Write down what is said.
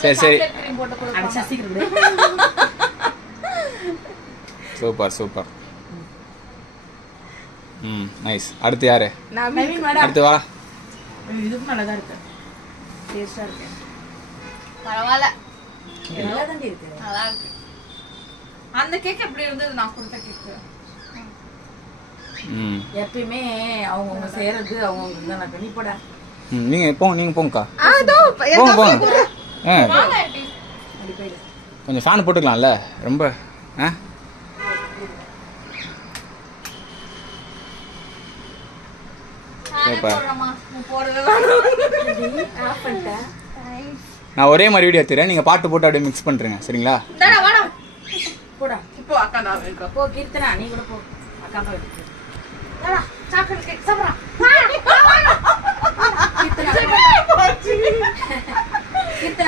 சரி சரி super super. Nice. அடுத்து யாரு? அடுத்து வா. இதுவும் நல்லா தான் இருக்கு, டேஸ்டா இருக்கு. பரவாயில்ல, நல்லா தான் இருக்கு. நல்லா இருக்கு. அந்த கேக் எப்படி இருந்தது? நான் கொடுத்த கேக் எப்பயுமே அவங்க செய்யறது அவங்க தான் பண்ணி போட. நீங்க போங்கக்கா. போங்க. கொஞ்சம் ஃபேன் போட்டுக்கலாம்ல ரொம்ப. நான் ஒரே மாதிரி வீடியோ எடுத்துறேன், நீங்க பாட்டு போட்டு அப்படியே மிக்ஸ் பண்றீங்க சரிங்களா? போடா இப்போ அக்கா நான் வைக்கிறேன். போ கீர்த்தனா, நீ கூட போ. அக்கா போய் சாக்லேட் கேக் சாப்பிடுறா. கீர்த்தனா